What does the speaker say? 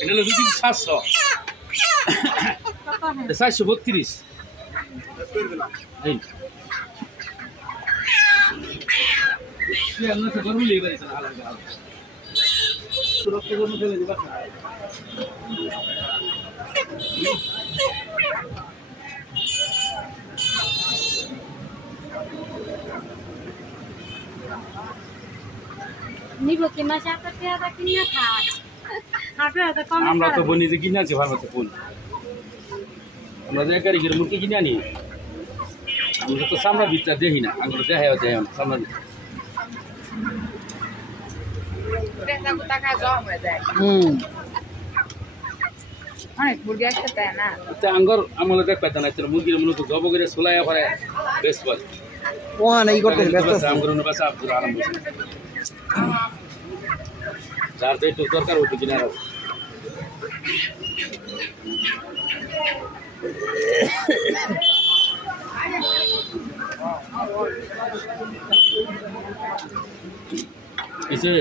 এটা হলো 2700 432 এই আমরা তো গরম লেগে গেছে আলাদা সুরক্ষা জন্য ফেলে দিবা নিবো কি মাছ একটা পেয়াদা কিনে খায় হাটে কম আমরা তো বনি যে কিনে আছি ফার্মেসি ফুল আমরা যে গাড়ি করে মুরগি কিনে আনি আমরা তো সামনে ভিতরে দেখি না আমরা দেখাই দেয় সামনে অনেক মুরগি একটা দেয় না আঙ্গর আমলে দেখ পাইতে না মুরগির মূলত জব করে সোলাইয়া পরে বেশ পাই ওখানে এই করতে ব্যস্ত আছে আঙ্গর বাসা আব্দুল আলম যার তো একটু দরকার হতো কিনা এসে